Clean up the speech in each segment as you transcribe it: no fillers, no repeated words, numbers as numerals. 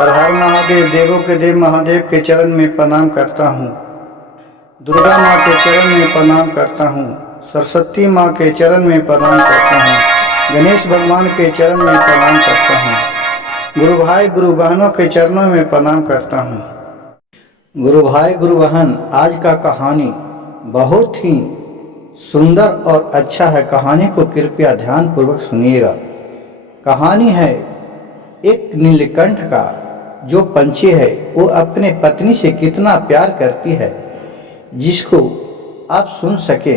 हर हर महादेव। देवों के देव महादेव के चरण में प्रणाम करता हूँ। दुर्गा माँ के चरण में प्रणाम करता हूँ। सरस्वती माँ के चरण में प्रणाम करता हूँ। गणेश भगवान के चरण में प्रणाम करता हूँ। गुरु भाई गुरु बहनों के चरणों में प्रणाम करता हूँ। गुरु भाई गुरु बहन, आज का कहानी बहुत ही सुंदर और अच्छा है। कहानी को कृपया ध्यान पूर्वक सुनिएगा। कहानी है एक नीलकंठ का। जो पंछी है वो अपने पत्नी से कितना प्यार करती है, जिसको आप सुन सके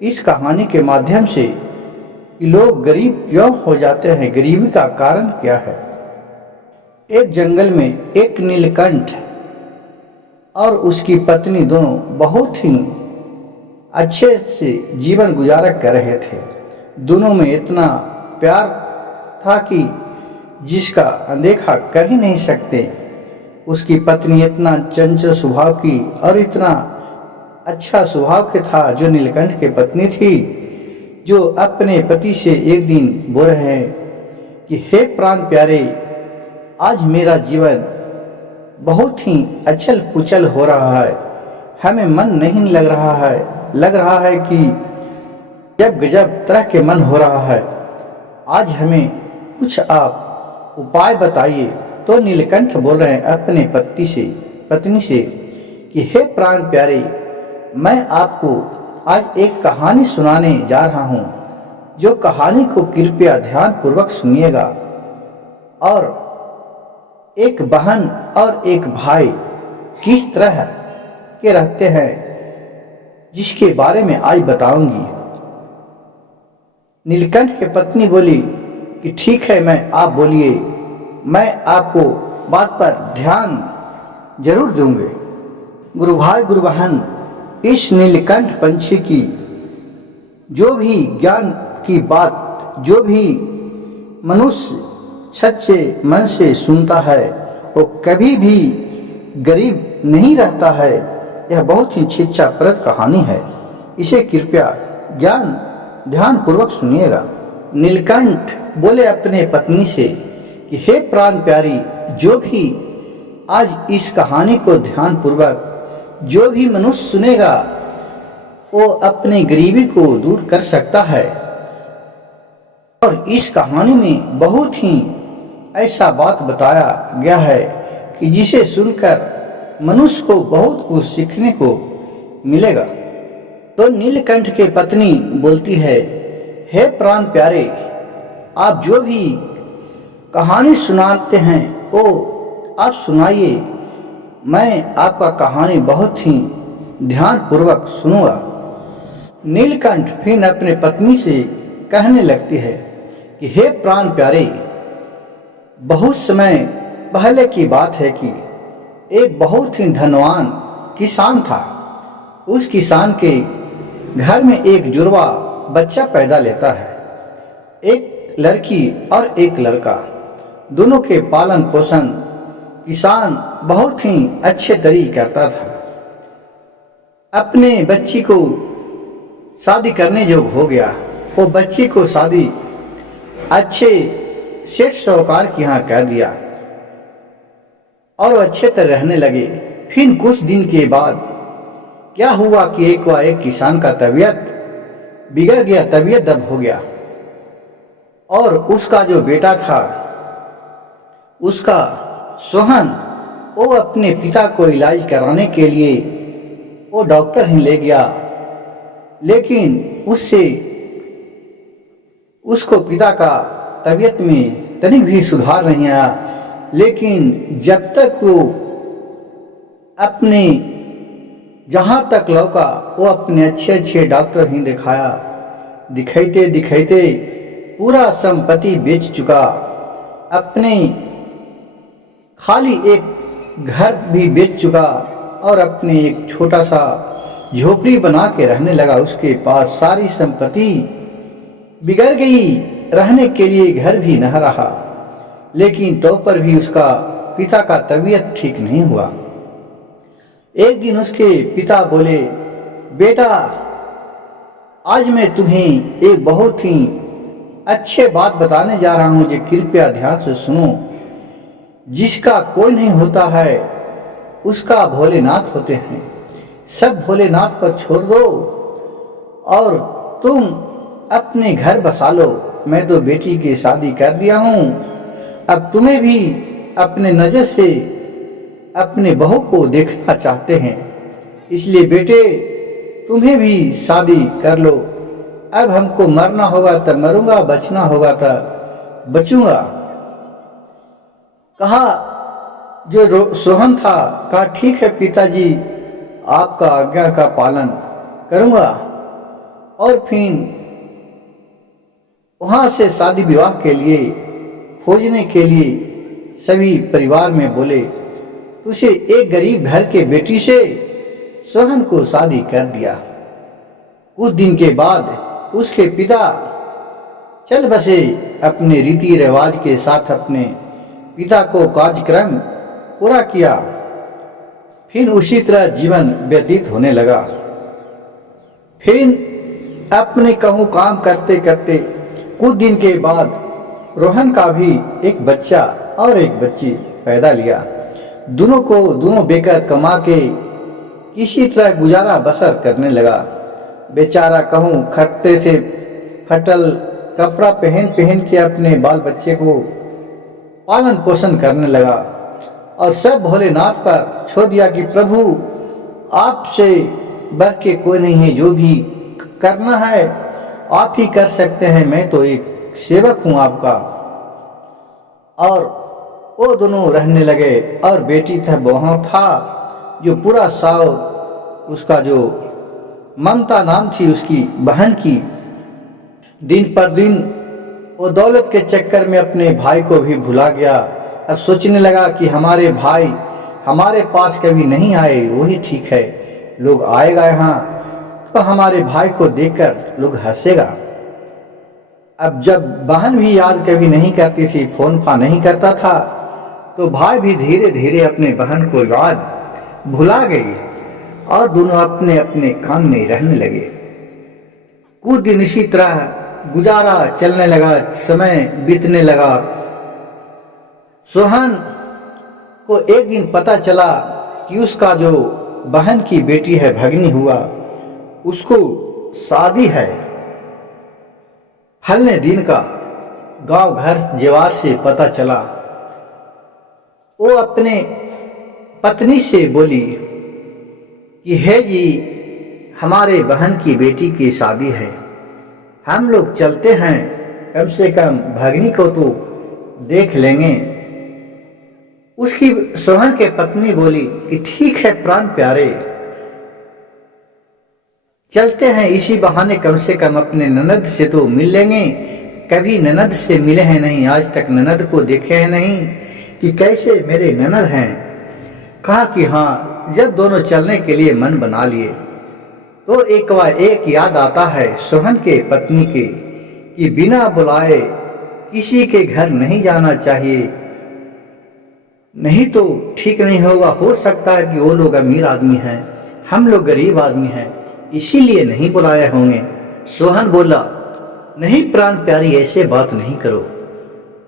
इस कहानी के माध्यम से कि लोग गरीब क्यों हो जाते हैं, गरीबी का कारण क्या है। एक जंगल में एक नीलकंठ और उसकी पत्नी दोनों बहुत ही अच्छे से जीवन गुजारा कर रहे थे। दोनों में इतना प्यार था कि जिसका अनदेखा कर ही नहीं सकते। उसकी पत्नी इतना चंचल स्वभाव की और इतना अच्छा स्वभाव के था जो नीलकंठ की पत्नी थी, जो अपने पति से एक दिन बोल रहे हैं कि हे प्राण प्यारे, आज मेरा जीवन बहुत ही अचल पुचल हो रहा है। हमें मन नहीं लग रहा है कि जब गजब तरह के मन हो रहा है। आज हमें कुछ आप उपाय बताइए। तो नीलकंठ बोल रहे हैं अपने पत्नी से कि हे प्राण प्यारे, मैं आपको आज एक कहानी सुनाने जा रहा हूँ। जो कहानी को कृपया ध्यान पूर्वक सुनिएगा। और एक बहन और एक भाई किस तरह के रहते हैं, जिसके बारे में आज बताऊंगी। नीलकंठ की पत्नी बोली कि ठीक है, आप बोलिए, मैं आपको बात पर ध्यान जरूर दूंगे। गुरु भाई गुरु बहन, इस नीलकंठ पंछी की जो भी ज्ञान की बात जो भी मनुष्य सच्चे मन से सुनता है, वो कभी भी गरीब नहीं रहता है। यह बहुत ही शिक्षाप्रद कहानी है। इसे कृपया ध्यान पूर्वक सुनिएगा। नीलकंठ बोले अपने पत्नी से कि हे प्राण प्यारी, जो भी आज इस कहानी को ध्यान पूर्वक जो भी मनुष्य सुनेगा, वो अपनी गरीबी को दूर कर सकता है। और इस कहानी में बहुत ही ऐसा बात बताया गया है कि जिसे सुनकर मनुष्य को बहुत कुछ सीखने को मिलेगा। तो नीलकंठ की पत्नी बोलती है, हे प्राण प्यारे, आप जो भी कहानी सुनाते हैं वो आप सुनाइए। मैं आपका कहानी बहुत ही ध्यान पूर्वक सुनूंगा। नीलकंठ फिर अपने पत्नी से कहने लगती है कि हे प्राण प्यारे, बहुत समय पहले की बात है कि एक बहुत ही धनवान किसान था। उस किसान के घर में एक जुड़वा बच्चा पैदा लेता है। एक लड़की और एक लड़का। दोनों के पालन पोषण किसान बहुत ही अच्छे तरीके करता था। अपने बच्ची को शादी करने जोग हो गया। वो बच्ची को शादी अच्छे सेठ साहूकार के यहाँ कर दिया और अच्छे तरह रहने लगे। फिर कुछ दिन के बाद क्या हुआ कि एक किसान का तबीयत बिगड़ गया, तबीयत दब हो गया। और उसका जो बेटा था, उसका सोहन, वो अपने पिता को इलाज कराने के लिए वो डॉक्टर ही ले गया। लेकिन उसको पिता का तबीयत में तनिक भी सुधार नहीं आया। लेकिन जब तक वो अपने जहाँ तक लौका, वो अपने अच्छे डॉक्टर ही दिखाते पूरा संपत्ति बेच चुका। अपने खाली एक घर भी बेच चुका और अपने एक छोटा सा झोपड़ी बना के रहने लगा। उसके पास सारी संपत्ति बिगड़ गई, रहने के लिए घर भी न रहा। लेकिन तो पर भी उसका पिता का तबीयत ठीक नहीं हुआ। एक दिन उसके पिता बोले, बेटा, आज मैं तुम्हें एक बहुत ही अच्छे बात बताने जा रहा हूँ, जो कृपया ध्यान से सुनो। जिसका कोई नहीं होता है उसका भोलेनाथ होते हैं। सब भोलेनाथ पर छोड़ दो और तुम अपने घर बसा लो। मैं तो बेटी की शादी कर दिया हूँ, अब तुम्हें भी अपने नजर से अपने बहू को देखना चाहते हैं, इसलिए बेटे तुम्हें भी शादी कर लो। अब हमको मरना होगा तो मरूंगा, बचना होगा तो बचूंगा। कहा जो सोहन था, कहा ठीक है पिताजी, आपका आज्ञा का पालन करूंगा। और फिर वहां से शादी विवाह के लिए खोजने के लिए सभी परिवार में बोले, तुझे एक गरीब घर के बेटी से सोहन को शादी कर दिया। कुछ दिन के बाद उसके पिता चल बसे अपने रीति रिवाज के साथ। अपने पिता को कार्यक्रम पूरा किया, फिर उसी तरह जीवन व्यतीत होने लगा। फिर अपने कहूँ काम करते करते कुछ दिन के बाद रोहन का भी एक बच्चा और एक बच्ची पैदा लिया। दोनों बेकार कमा के किसी तरह गुजारा बसर करने लगा। बेचारा कहूँ खट्टे से फटल कपड़ा पहन पहन के अपने बाल बच्चे को पालन पोषण करने लगा और सब भोलेनाथ पर छोड़ दिया कि प्रभु आपसे बढ़ के कोई नहीं है, जो भी करना है आप ही कर सकते हैं, मैं तो एक सेवक हूँ आपका। और वो दोनों रहने लगे और बेटी था वहाँ था जो पूरा साव उसका जो ममता नाम थी उसकी बहन की, दिन पर दिन वो दौलत के चक्कर में अपने भाई को भी भुला गया। अब सोचने लगा कि हमारे भाई हमारे पास कभी नहीं आए, वही ठीक है, लोग आएगा यहाँ तो हमारे भाई को देखकर लोग हंसेगा। अब जब बहन भी याद कभी नहीं करती थी, फोन फा नहीं करता था, तो भाई भी धीरे धीरे अपने बहन को याद भुला गई और दोनों अपने अपने काम में रहने लगे। कुछ दिन इसी तरह गुजारा चलने लगा, समय बीतने लगा। सोहन को एक दिन पता चला कि उसका जो बहन की बेटी है, भगनी हुआ, उसको शादी है। फलने दिन का गांव घर जेवार से पता चला। वो अपने पत्नी से बोली कि हे जी, हमारे बहन की बेटी की शादी है, हम लोग चलते हैं, कम से कम भगनी को तो देख लेंगे। उसकी सोहन के पत्नी बोली कि ठीक है प्राण प्यारे, चलते हैं, इसी बहाने कम से कम अपने ननद से तो मिल लेंगे। कभी ननद से मिले हैं नहीं, आज तक ननद को देखे हैं नहीं कि कैसे मेरे ननद हैं। कहा कि हाँ। जब दोनों चलने के लिए मन बना लिए तो एक याद आता है सोहन के पत्नी के कि बिना बुलाए किसी के घर नहीं जाना चाहिए, नहीं तो ठीक नहीं होगा। हो सकता है कि वो लोग अमीर आदमी हैं, हम लोग गरीब आदमी हैं, इसीलिए नहीं बुलाए होंगे। सोहन बोला, नहीं प्राण प्यारी, ऐसे बात नहीं करो,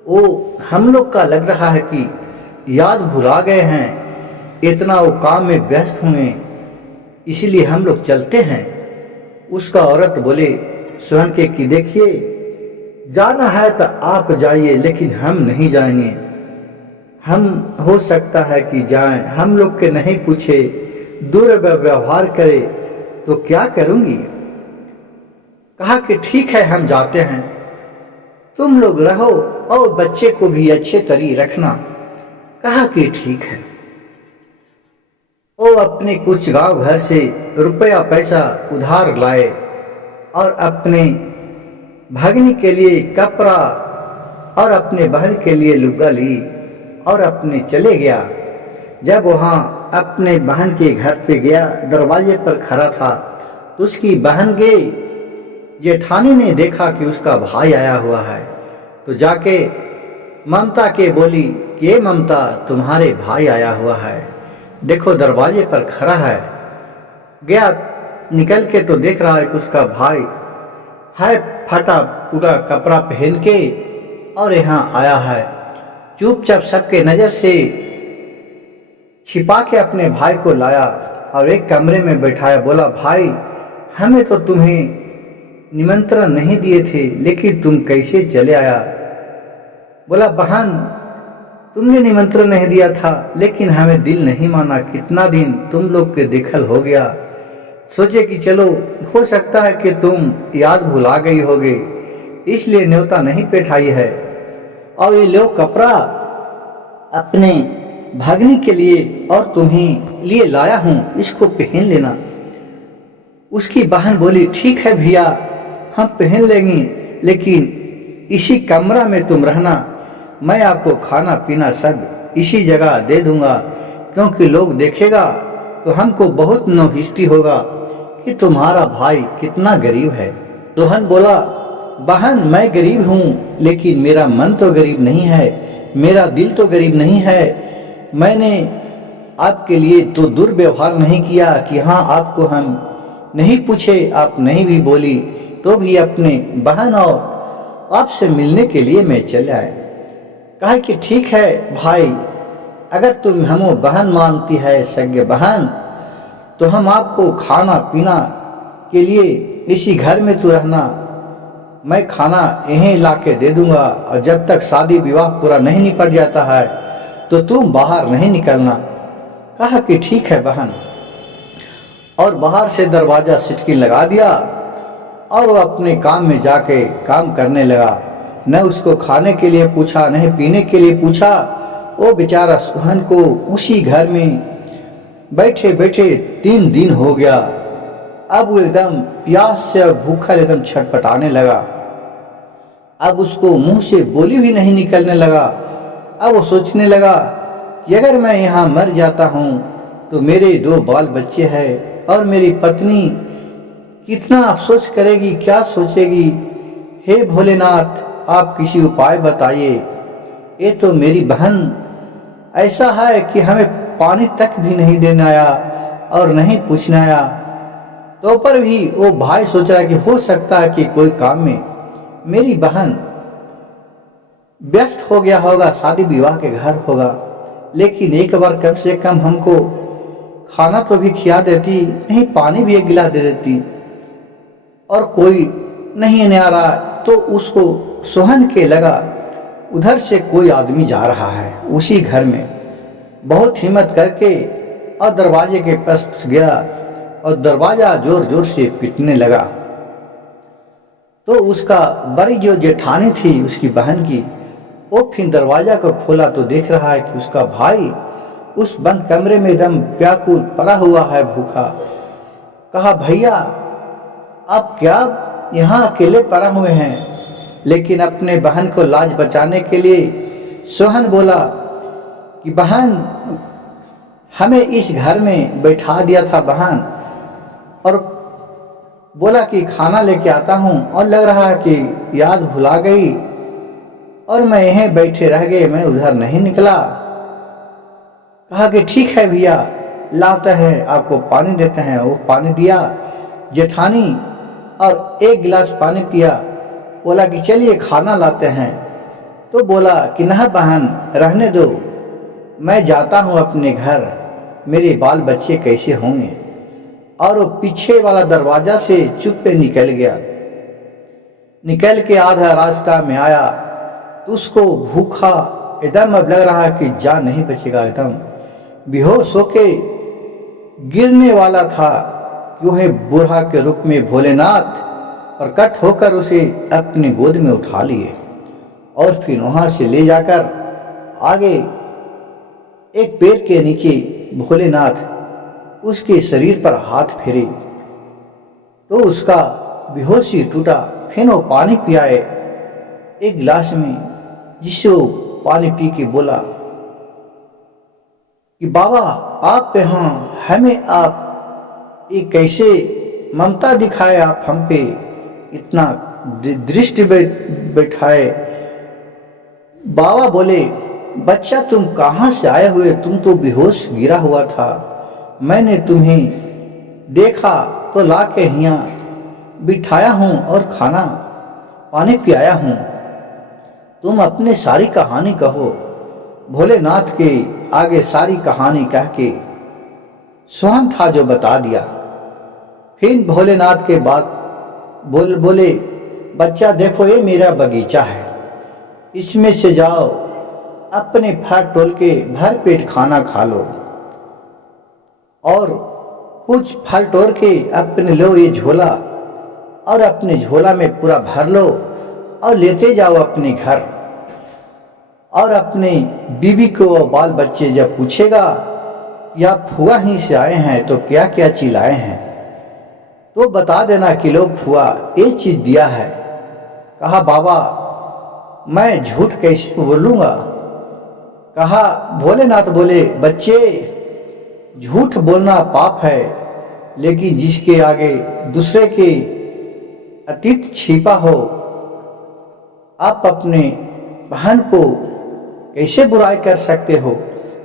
वो हम लोग का लग रहा है कि याद भुला गए हैं, इतना वो काम में व्यस्त होंगे, इसलिए हम लोग चलते हैं। उसका औरत बोले सोहन के कि देखिए, जाना है तो आप जाइए, लेकिन हम नहीं जाएंगे। हम हो सकता है कि जाएं, हम लोग के नहीं पूछे, दुर्व्यवहार करे तो क्या करूंगी। कहा कि ठीक है, हम जाते हैं, तुम लोग रहो और बच्चे को भी अच्छे तरी रखना। कहा कि ठीक है। वो अपने कुछ गांव घर से रुपया पैसा उधार लाए और अपने भगनी के लिए कपड़ा और अपने बहन के लिए लुगा ली और अपने चले गया। जब वहां अपने बहन के घर पे गया, दरवाजे पर खड़ा था, तो उसकी बहन के जेठानी ने देखा कि उसका भाई आया हुआ है, तो जाके ममता के बोली कि ये ममता, तुम्हारे भाई आया हुआ है, देखो दरवाजे पर खड़ा है। गया, निकल के तो देख रहा है कि उसका भाई है, फटा पूरा कपड़ा पहन के और यहाँ आया है। चुपचाप सबके नज़र से छिपा के अपने भाई को लाया और एक कमरे में बैठाया। बोला, भाई, हमें तो तुम्हें निमंत्रण नहीं दिए थे, लेकिन तुम कैसे चले आया? बोला, बहन, तुमने निमंत्रण नहीं दिया था, लेकिन हमें दिल नहीं माना। कितना दिन तुम लोग के देखल हो गया, सोचे कि चलो हो सकता है कि तुम याद भुला गई होगे, इसलिए न्योता नहीं पेठाई है। और ये लो कपड़ा अपने भागने के लिए और तुम्हें लिए लाया हूँ, इसको पहन लेना। उसकी बहन बोली, ठीक है भैया, हम पहन लेंगे, लेकिन इसी कमरा में तुम रहना। मैं आपको खाना पीना सब इसी जगह दे दूंगा, क्योंकि लोग देखेगा तो हमको बहुत नौहिस्ती होगा कि तुम्हारा भाई कितना गरीब है। दोहन बोला, बहन, मैं गरीब हूँ, लेकिन मेरा मन तो गरीब नहीं है, मेरा दिल तो गरीब नहीं है। मैंने आपके लिए तो दुर्व्यवहार नहीं किया कि हाँ, आपको हम नहीं पूछे, आप नहीं भी बोली, तो भी अपने बहन और आपसे मिलने के लिए मैं चले आए। कहा कि ठीक है भाई, अगर तुम हमें बहन मानती है, सगे बहन, तो हम आपको खाना पीना के लिए इसी घर में तू रहना, मैं खाना यहीं ला के दे दूंगा, और जब तक शादी विवाह पूरा नहीं निपट जाता है तो तुम बाहर नहीं निकलना। कहा कि ठीक है बहन, और बाहर से दरवाजा सिटकी लगा दिया और वो अपने काम में जाके काम करने लगा। न उसको खाने के लिए पूछा, न पीने के लिए पूछा। वो बेचारा सुहन को उसी घर में बैठे बैठे 3 दिन हो गया। अब वो एकदम प्यास से भूखा एकदम छटपटाने लगा। अब उसको मुंह से बोली भी नहीं निकलने लगा। अब वो सोचने लगा कि अगर मैं यहाँ मर जाता हूँ तो मेरे 2 बाल बच्चे हैं और मेरी पत्नी कितना अफसोस करेगी, क्या सोचेगी। हे भोलेनाथ, आप किसी उपाय बताइए। ये तो मेरी बहन ऐसा है कि हमें पानी तक भी नहीं देना आया और नहीं पूछना आया। तो पर भी वो भाई सोच रहा है कि हो सकता है कि कोई काम में मेरी बहन व्यस्त हो गया होगा, शादी विवाह के घर होगा, लेकिन एक बार कम से कम हमको खाना तो भी खिला देती, नहीं पानी भी 1 गिलास दे देती। और कोई नहीं आ रहा तो उसको सोहन के लगा उधर से कोई आदमी जा रहा है उसी घर में। बहुत हिम्मत करके और दरवाजे के पास गया और दरवाजा जोर जोर से पीटने लगा। तो उसका बड़ी जो जेठानी थी उसकी बहन की, वो फिर दरवाजा को खोला तो देख रहा है कि उसका भाई उस बंद कमरे में एकदम व्याकुल पड़ा हुआ है, भूखा। कहा, भैया, आप क्या यहाँ अकेले पड़ा हुए हैं? लेकिन अपने बहन को लाज बचाने के लिए सोहन बोला कि बहन, हमें इस घर में बैठा दिया था बहन, और बोला कि खाना लेके आता हूँ, और लग रहा है कि याद भुला गई और मैं यहीं बैठे रह गए, मैं उधर नहीं निकला। कहा कि ठीक है भैया, लाते हैं, आपको पानी देते हैं। वो पानी दिया जेठानी और 1 गिलास पानी पिया। बोला कि चलिए खाना लाते हैं। तो बोला कि ना बहन, रहने दो, मैं जाता हूँ अपने घर, मेरे बाल बच्चे कैसे होंगे। और वो पीछे वाला दरवाजा से चुप पे निकल गया। निकल के आधा रास्ता में आया तो उसको भूखा एकदम अब लग रहा कि जान नहीं बचेगा, एकदम बेहोश होके गिरने वाला था कि वह बूढ़ा के रूप में भोलेनाथ प्रकट होकर उसे अपनी गोद में उठा लिए और फिर वहां से ले जाकर आगे एक पेड़ के नीचे भोलेनाथ उसके शरीर पर हाथ फेरे तो उसका बेहोशी टूटा। फिर वो पानी पियाए 1 गिलास में, जिससे वो पानी पी के बोला कि बाबा, आप पे हाँ, हमें आप ये कैसे ममता दिखाए, आप हम पे इतना दृष्टि बैठाए। बाबा बोले, बच्चा, तुम कहाँ से आए हुए? तुम तो बेहोश गिरा हुआ था, मैंने तुम्हें देखा तो लाके यहाँ बिठाया हूँ और खाना पानी पियाया हूँ। तुम अपने सारी कहानी कहो। भोलेनाथ के आगे सारी कहानी कह के सोहन था जो बता दिया। फिर भोलेनाथ के बाद बोले बच्चा देखो ये मेरा बगीचा है, इसमें से जाओ अपने फल तोड़ के भर पेट खाना खा लो और कुछ फल तोड़ के अपने लो ये झोला और अपने झोला में पूरा भर लो और लेते जाओ अपने घर। और अपने बीवी को और बाल बच्चे जब पूछेगा या फुआ ही से आए हैं तो क्या क्या चिल्लाए हैं, तो बता देना कि लोग फुआ ये चीज दिया है। कहा बाबा मैं झूठ कैसे बोलूँगा। कहा भोलेनाथ बोले बच्चे झूठ बोलना पाप है, लेकिन जिसके आगे दूसरे के अतीत छिपा हो, आप अपने बहन को कैसे बुराई कर सकते हो।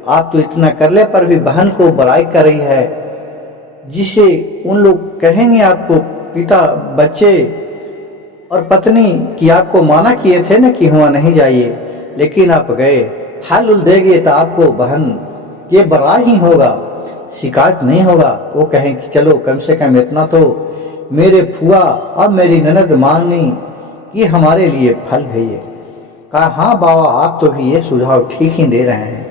आप तो इतना करने पर भी बहन को बुराई कर रही है, जिसे उन लोग कहेंगे आपको पिता बच्चे और पत्नी कि आपको माना किए थे ना कि हुआ नहीं जाइए, लेकिन आप गए। फल उल देंगे तो आपको बहन ये बुराई ही होगा, शिकायत नहीं होगा। वो कहें कि चलो कम से कम इतना तो मेरे फुआ और मेरी ननद मांगनी कि हमारे लिए फल भेजिए। कहा हाँ बाबा आप तो भी ये सुझाव ठीक ही दे रहे हैं।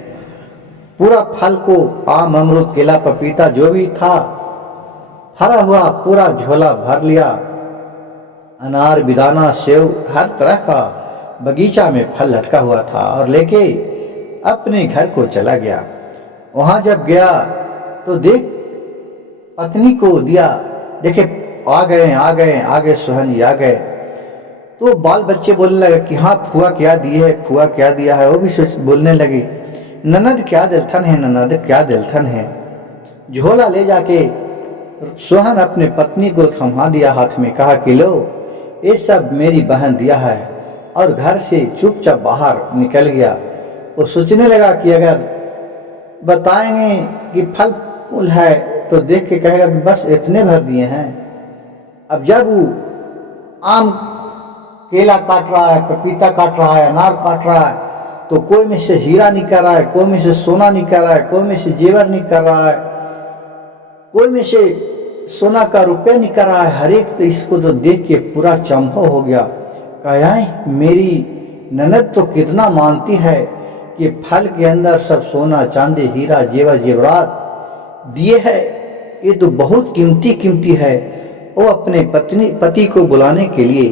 पूरा फल को आम अमरूद केला पपीता जो भी था हरा हुआ पूरा झोला भर लिया। अनार बेदाना सेव हर तरह का बगीचा में फल लटका हुआ था और लेके अपने घर को चला गया। वहां जब गया तो देख पत्नी को दिया, देखे आ गए सोहन जी आ गए। तो बाल बच्चे बोलने लगे कि हाँ फुआ क्या दिए है, फुआ क्या दिया है। वो भी बोलने लगे ननद क्या दिलथन है, ननद क्या दिलथन है। झोला ले जाके सोहन अपने पत्नी को थमा दिया हाथ में, कहा कि लो ये सब मेरी बहन दिया है, और घर से चुपचाप बाहर निकल गया। वो सोचने लगा कि अगर बताएंगे कि फल फूल है तो देख के कहेगा कि बस इतने भर दिए हैं। अब जब वो आम केला काट रहा है, पपीता काट रहा है, अनार काट रहा है, तो कोई में से हीरा निकल रहा है, कोई में से सोना निकल रहा है, कोई में से जेवर निकल रहा है, कोई में से सोना का रुपया निकल रहा है। हर एक तो इसको तो देख के पूरा चंभव हो गया। कहा मेरी ननद तो कितना मानती है कि फल के अंदर सब सोना चांदी हीरा जेवर जेवरात दिए है, ये तो बहुत कीमती है। वो अपने पति को बुलाने के लिए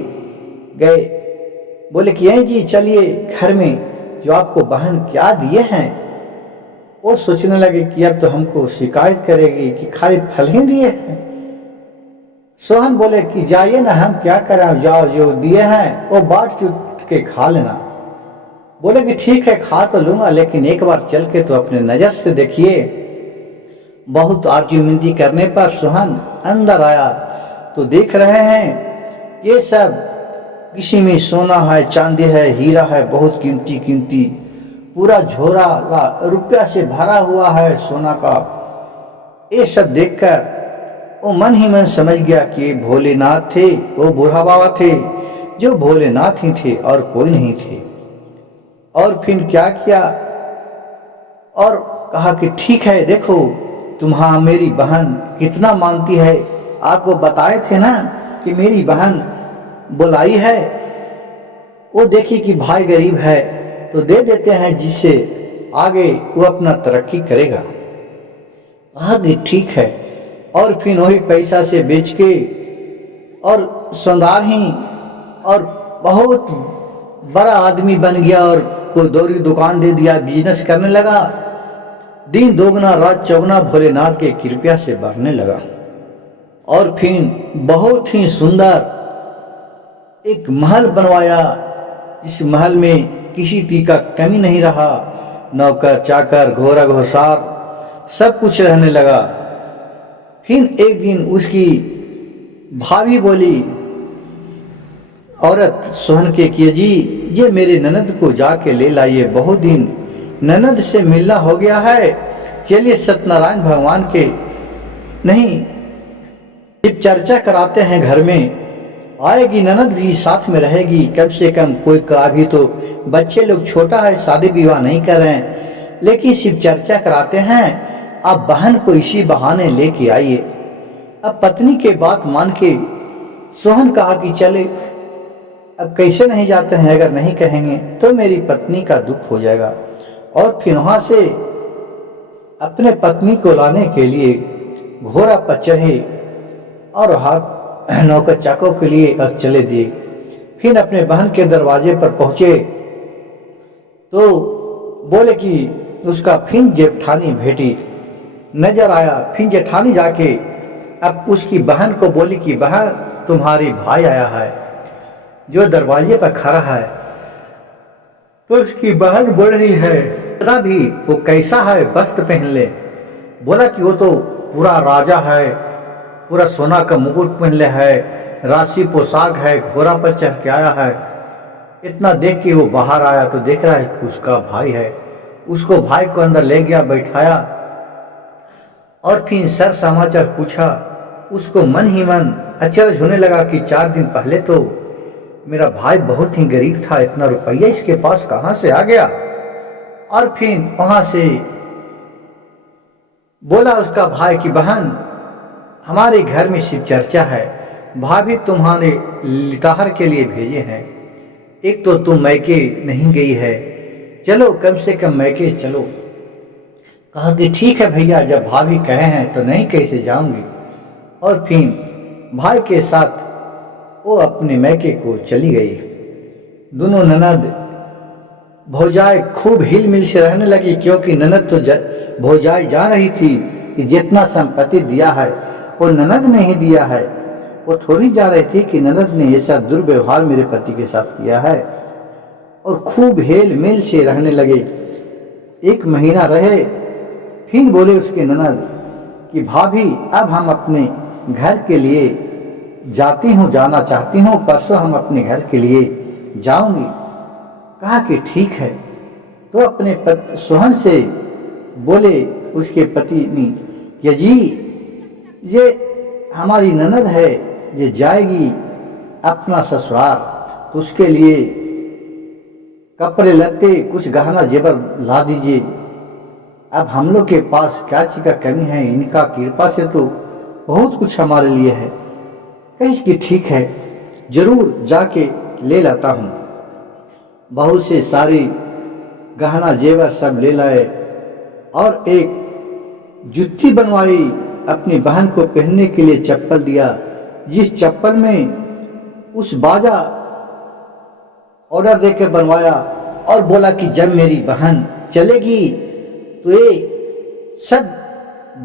गए। बोले कि यही जी चलिए घर में जो आपको बहन क्या दिए हैं। वो सोचने लगे कि अब तो हमको शिकायत करेगी कि खाली फल ही दिए हैं। सोहन बोले कि जाइए ना, हम क्या करें, जाओ जो दिए हैं वो बांट चुट के खा लेना। बोले कि ठीक है खा तो लूंगा, लेकिन एक बार चल के तो अपने नजर से देखिए। बहुत आर्जुमिंदी करने पर सोहन अंदर आया तो देख रहे हैं ये सब किसी में सोना है, चांदी है, हीरा है, बहुत कीमती पूरा झोरा रुपया से भरा हुआ है सोना का। ये सब देखकर वो मन ही मन समझ गया कि भोलेनाथ थे, वो बूढ़ा बाबा थे जो भोलेनाथ ही थे और कोई नहीं थे। और फिर क्या किया और कहा कि ठीक है देखो तुम्हारा मेरी बहन कितना मानती है, आपको बताए थे ना कि मेरी बहन बुलाई है। वो देखी कि भाई गरीब है तो दे देते हैं, जिससे आगे वो अपना तरक्की करेगा। आगे ठीक है। और फिर वही पैसा से बेच के और सौदार ही और बहुत बड़ा आदमी बन गया और कोई दौरी दुकान दे दिया, बिजनेस करने लगा। दिन दोगुना रात चौगुना भोलेनाथ के कृपया से बढ़ने लगा। और फिर बहुत ही सुंदर एक महल बनवाया। इस महल में किसी चीज का कमी नहीं रहा। नौकर चाकर घोड़ा घोड़सार सब कुछ रहने लगा। फिर एक दिन उसकी भाभी बोली औरत सोहन के कि जी ये मेरे ननद को जाके ले लाइए, बहुत दिन ननद से मिलना हो गया है, चलिए सत्यनारायण भगवान के नहीं चर्चा कराते हैं घर में। आएगी ननद भी साथ में रहेगी, कम से कम कोई का। अभी तो बच्चे लोग छोटा है, शादी विवाह नहीं कर रहे हैं, लेकिन सिर्फ चर्चा कराते हैं। अब बहन को इसी बहाने लेके आइए। अब पत्नी के बात मान के सोहन कहा कि चले। अब कैसे नहीं जाते हैं, अगर नहीं कहेंगे तो मेरी पत्नी का दुख हो जाएगा। और फिर वहां से अपने पत्नी को लाने के लिए घोड़ा पर चढ़े और हाथ नौकर चाकों के लिए चले दिए। फिर अपने बहन के दरवाजे पर पहुंचे तो बोले कि उसका फिर जेठानी भेटी नजर आया। फिर जेठानी जाके अब उसकी बहन को बोली कि बहन, तुम्हारी भाई आया है जो दरवाजे पर खड़ा है। तो उसकी बहन बोल रही है, इतना भी वो कैसा है, वस्त्र पहन ले। बोला कि वो तो पूरा राजा है, पूरा सोना का मुकुट पहन ले है, राशि पोशाक है, घोड़ा पर चढ़ के आया है। इतना देख के वो बाहर आया तो देख रहा है कि उसका भाई है। उसको भाई को अंदर ले गया, बैठाया और फिर सर समाचार पूछा। उसको मन ही मन अचरज होने लगा कि 4 दिन पहले तो मेरा भाई बहुत ही गरीब था, इतना रुपया इसके पास कहां से आ गया। और फिर वहां से बोला उसका भाई कि बहन, हमारे घर में शिव चर्चा है, भाभी तुम्हारे लिताहर के लिए भेजे हैं। एक तो तुम मैके नहीं गई है, चलो कम से कम मैके चलो। कहा कि ठीक है भैया, जब भाभी कहे हैं तो नहीं कैसे जाऊंगी। और फिर भाई के साथ वो अपने मैके को चली गई। दोनों ननद भौजाई खूब हिल मिल से रहने लगी, क्योंकि ननद तो भौजाई जा रही थी कि जितना संपत्ति दिया है वो ननद ने ही दिया है। वो थोड़ी जा रही थी कि ननद ने ऐसा दुर्व्यवहार मेरे पति के साथ किया है। और खूब हेल मेल से रहने लगे। 1 महीना रहे, फिर बोले उसके ननद कि भाभी, अब हम अपने घर के लिए जाती हूँ, जाना चाहती हूँ, परसों हम अपने घर के लिए जाऊंगी। कहा कि ठीक है। तो अपने सोहन से बोले उसके पति ने, ये जी, ये हमारी ननद है, ये जाएगी अपना ससुराल, तो उसके लिए कपड़े लत्ते कुछ गहना जेवर ला दीजिए। अब हम लोग के पास क्या चीज का कमी है, इनका कृपा से तो बहुत कुछ हमारे लिए है। कहीं कि ठीक है, जरूर जाके ले लाता हूँ। बहुत से सारी गहना जेवर सब ले लाए और एक जुत्ती बनवाई, अपनी बहन को पहनने के लिए चप्पल दिया, जिस चप्पल में उस बाजा ऑर्डर देकर बनवाया। और बोला कि जब मेरी बहन चलेगी तो ये सब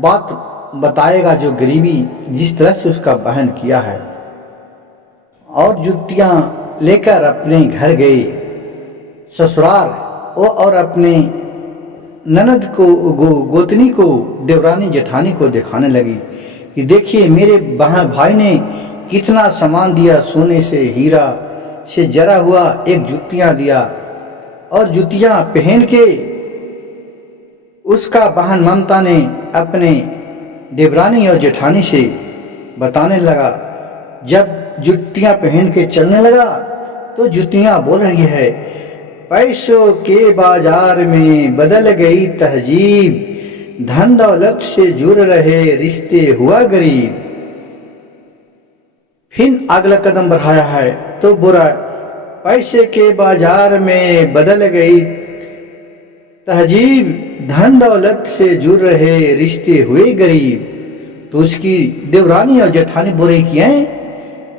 बात बताएगा जो गरीबी जिस तरह से उसका बहन किया है। और जुतियां लेकर अपने घर गए ससुराल, और अपने ननद को गोतनी को, देवरानी जेठानी को दिखाने लगी कि देखिए मेरे भाई ने कितना सामान दिया, सोने से हीरा से जरा हुआ एक जुतियां दिया। और जुतियां पहन के उसका बहन ममता ने अपने देवरानी और जेठानी से बताने लगा। जब जुतियां पहन के चलने लगा तो जुतियां बोल रही है, पैसों के बाजार में बदल गई तहजीब, धन दौलत से जुड़ रहे रिश्ते हुआ गरीब। फिर अगला कदम बढ़ाया है तो बुरा, पैसे के बाजार में बदल गई तहजीब, धन दौलत से जुड़ रहे रिश्ते हुए गरीब। तो उसकी देवरानी और जेठानी बोल रही कि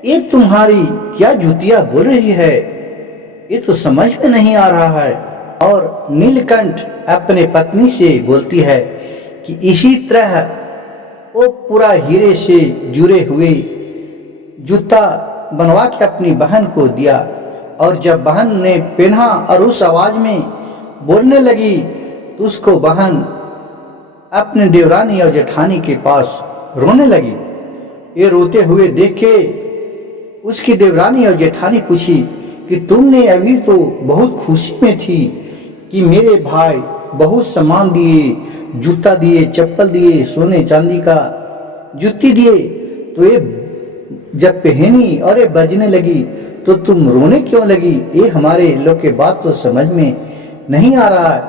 ये तुम्हारी क्या जुतियां बोल रही है, ये तो समझ में नहीं आ रहा है। और नीलकंठ अपने पत्नी से बोलती है कि इसी तरह वो पूरा हीरे से जुड़े हुए जूता बनवा के अपनी बहन को दिया। और जब बहन ने पहना और उस आवाज में बोलने लगी तो उसको बहन अपने देवरानी और जेठानी के पास रोने लगी। ये रोते हुए देख के उसकी देवरानी और जेठानी पूछी कि तुमने अभी तो बहुत खुशी में थी कि मेरे भाई बहुत सामान दिए, जूता दिए, चप्पल दिए, सोने चांदी का जुत्ती दिए, तो ये जब पहनी और ये बजने लगी तो तुम रोने क्यों लगी? ये हमारे लोग के बात तो समझ में नहीं आ रहा है।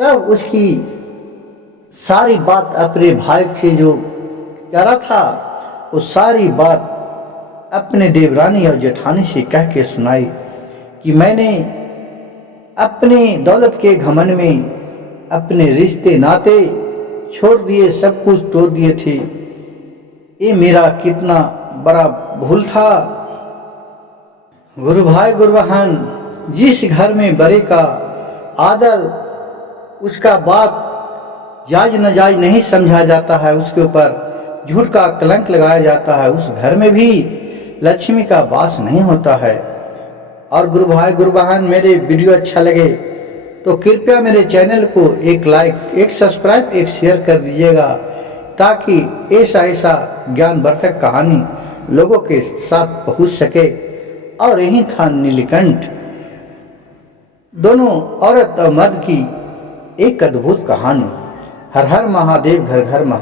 तब उसकी सारी बात अपने भाई से जो कह रहा था वो सारी बात अपने देवरानी और जेठानी से कह के सुनाई कि मैंने अपने दौलत के घमंड में अपने रिश्ते नाते छोड़ दिए, सब कुछ तोड़ दिए थे। ये मेरा कितना बड़ा भूल था। गुरु भाई गुरु बहन, जिस घर में बड़े का आदर, उसका बात जायज नाजायज नहीं समझा जाता है, उसके ऊपर झूठ का कलंक लगाया जाता है, उस घर में भी लक्ष्मी का वास नहीं होता है। और गुरु भाई गुरु बहन, मेरे वीडियो अच्छा लगे तो कृपया मेरे चैनल को एक लाइक, एक सब्सक्राइब, एक शेयर कर दीजिएगा, ताकि ऐसा ज्ञानवर्धक कहानी लोगों के साथ पहुंच सके। और यही था नीलकंठ, दोनों औरत और मर्द की एक अद्भुत कहानी। हर हर महादेव, घर घर महादेव।